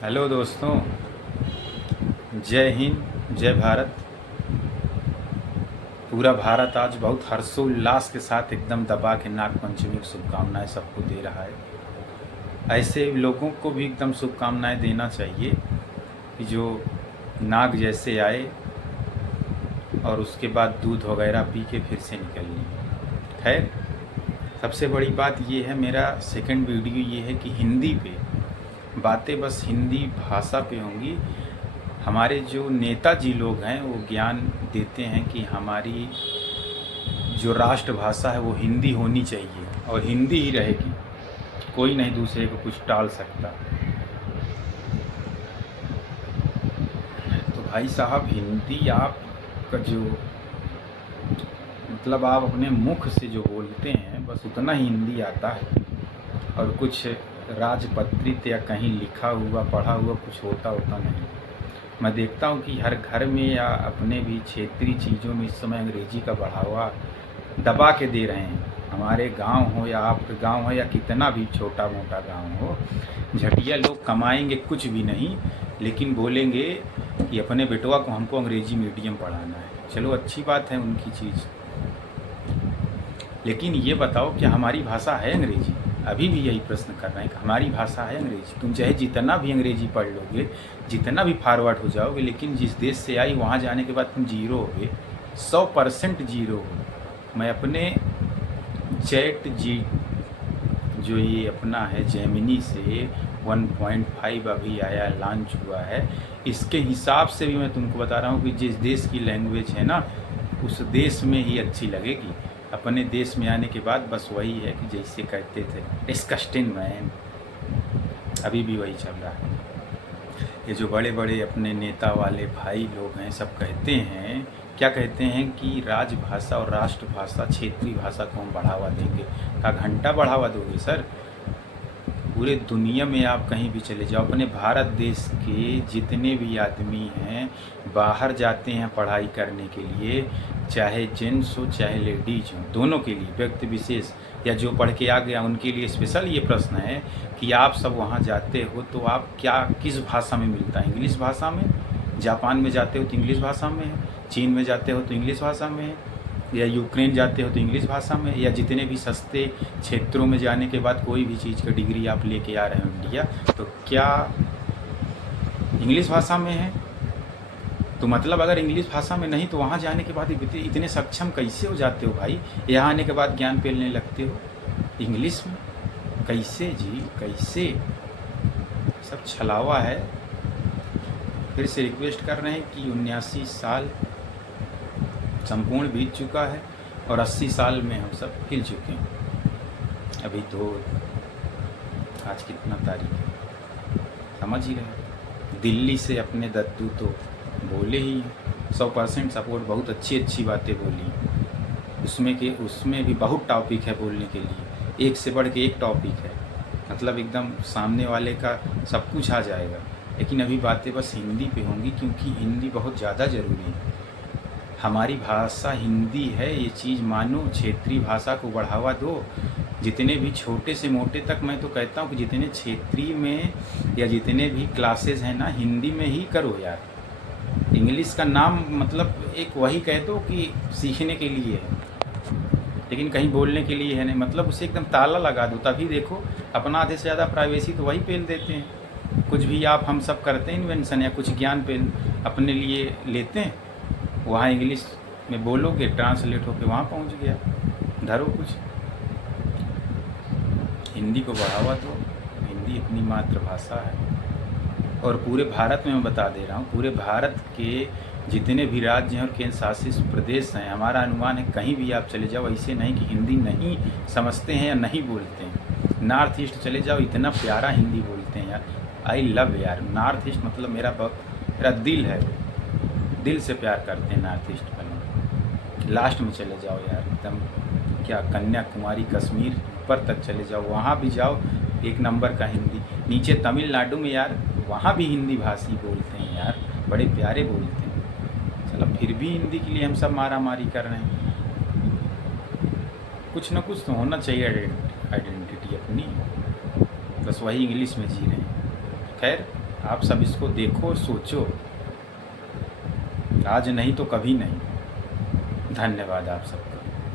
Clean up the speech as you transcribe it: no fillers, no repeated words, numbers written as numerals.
Hello दोस्तों, जय हिंद जय भारत। पूरा भारत आज बहुत हर्षोल्लास के साथ एकदम दबा के नाग पंचमी की शुभकामनाएं सबको दे रहा है। ऐसे लोगों को भी एकदम शुभकामनाएं देना चाहिए कि जो नाग जैसे आए और उसके बाद दूध वगैरह पी के फिर से निकल लिए। खैर, सबसे बड़ी बात ये है, मेरा सेकंड वीडियो ये है कि हिंदी पे बातें बस हिंदी भाषा पे होंगी। हमारे जो नेताजी लोग हैं वो ज्ञान देते हैं कि हमारी जो राष्ट्रभाषा है वो हिंदी होनी चाहिए और हिंदी ही रहेगी, कोई नहीं दूसरे को कुछ टाल सकता। तो भाई साहब, हिंदी आपका जो मतलब आप अपने मुख से जो बोलते हैं बस उतना ही हिंदी आता है, और कुछ राजपत्रित या कहीं लिखा हुआ पढ़ा हुआ कुछ होता नहीं। मैं देखता हूँ कि हर घर में या अपने भी क्षेत्रीय चीज़ों में इस समय अंग्रेजी का बढ़ावा दबा के दे रहे हैं। हमारे गांव हो या आपका गांव हो या कितना भी छोटा मोटा गांव हो, झटिया लोग कमाएंगे कुछ भी नहीं, लेकिन बोलेंगे कि अपने बेटवा को हमको अंग्रेजी मीडियम पढ़ाना है। चलो अच्छी बात है उनकी चीज़, लेकिन ये बताओ क्या हमारी भाषा है अंग्रेजी? अभी भी यही प्रश्न कर रहे हैं कि हमारी भाषा है अंग्रेजी? तुम चाहे जितना भी अंग्रेजी पढ़ लोगे, जितना भी फॉरवर्ड हो जाओगे, लेकिन जिस देश से आई वहाँ जाने के बाद तुम जीरो होगे, 100% जीरो हो। मैं अपने चैट जी जो ये अपना है जेमिनी से 1.5 अभी आया, लॉन्च हुआ है, इसके हिसाब से भी मैं तुमको बता रहा हूँ कि जिस देश की लैंग्वेज है ना उस देश में ही अच्छी लगेगी। अपने देश में आने के बाद बस वही है कि जैसे कहते थे डिस्कस्टिंग मैन, अभी भी वही चल रहा है। ये जो बड़े बड़े अपने नेता वाले भाई लोग हैं सब कहते हैं, क्या कहते हैं कि राजभाषा और राष्ट्रभाषा क्षेत्रीय भाषा को हम बढ़ावा देंगे। का घंटा बढ़ावा दोगे सर? पूरे दुनिया में आप कहीं भी चले जाओ, अपने भारत देश के जितने भी आदमी हैं बाहर जाते हैं पढ़ाई करने के लिए, चाहे जेंट्स हो चाहे लेडीज हो, दोनों के लिए, व्यक्ति विशेष या जो पढ़ के आ गया उनके लिए स्पेशल ये प्रश्न है कि आप सब वहाँ जाते हो तो आप क्या किस भाषा में मिलता है? इंग्लिश भाषा में? जापान में जाते हो तो इंग्लिश भाषा में है, चीन में जाते हो तो इंग्लिश भाषा में है, या यूक्रेन जाते हो तो इंग्लिश भाषा में, या जितने भी सस्ते क्षेत्रों में जाने के बाद कोई भी चीज़ का डिग्री आप लेके आ रहे हो इंडिया, तो क्या इंग्लिश भाषा में है? तो मतलब अगर इंग्लिश भाषा में नहीं तो वहाँ जाने के बाद इतने सक्षम कैसे हो जाते हो भाई? यहाँ आने के बाद ज्ञान पेलने लगते हो इंग्लिश में? कैसे जी, कैसे? सब छलावा है। फिर से रिक्वेस्ट कर रहे हैं कि 79 साल संपूर्ण बीत चुका है और 80 साल में हम सब हिल चुके हैं। अभी तो आज कितना तारीख है समझ ही रहे। दिल्ली से अपने दद्दू तो बोले ही 100% सपोर्ट, बहुत अच्छी बातें बोली उसमें भी बहुत टॉपिक है बोलने के लिए, एक से बढ़ के एक टॉपिक है, मतलब एकदम सामने वाले का सब कुछ आ जाएगा। लेकिन अभी बातें बस हिंदी पे होंगी क्योंकि हिंदी बहुत ज़्यादा ज़रूरी है। हमारी भाषा हिंदी है, ये चीज़ मानो, क्षेत्रीय भाषा को बढ़ावा दो। जितने भी छोटे से मोटे तक मैं तो कहता हूँ कि जितने क्षेत्रीय में या जितने भी क्लासेस हैं ना हिंदी में ही करो यार। इंग्लिश का नाम मतलब एक वही कह दो कि सीखने के लिए है, लेकिन कहीं बोलने के लिए है नहीं, मतलब उसे एकदम ताला लगा दो। तभी देखो अपना आधे से ज़्यादा प्राइवेसी तो वही पेल देते हैं। कुछ भी आप हम सब करते हैं इन्वेंशन या कुछ ज्ञान पे अपने लिए लेते हैं, वहाँ इंग्लिश में बोलोगे ट्रांसलेट होके वहाँ पहुँच गया। धरो कुछ, हिंदी को बढ़ावा दो, हिंदी अपनी मातृभाषा है। और पूरे भारत में मैं बता दे रहा हूँ, पूरे भारत के जितने भी राज्य हैं और केंद्र शासित प्रदेश हैं, हमारा अनुमान है कहीं भी आप चले जाओ ऐसे नहीं कि हिंदी नहीं समझते हैं या नहीं बोलते हैं। नॉर्थ ईस्ट चले जाओ, इतना प्यारा हिंदी बोलते हैं यार। आई लव यार नॉर्थ ईस्ट, मतलब मेरा दिल है, दिल से प्यार करते हैं नॉर्थ ईस्ट वाले। लास्ट में चले जाओ यार, एकदम क्या कन्याकुमारी कश्मीर ऊपर तक चले जाओ, वहाँ भी जाओ एक नंबर का हिंदी। नीचे तमिलनाडु में यार वहाँ भी हिंदी भाषी बोलते हैं यार, बड़े प्यारे बोलते हैं। चलो फिर भी हिंदी के लिए हम सब मारा मारी कर रहे हैं। कुछ ना कुछ तो होना चाहिए आइडेंटिटी अपनी, बस वही इंग्लिश में जी रहे हैं। खैर, आप सब इसको देखो और सोचो, आज नहीं तो कभी नहीं। धन्यवाद आप सब।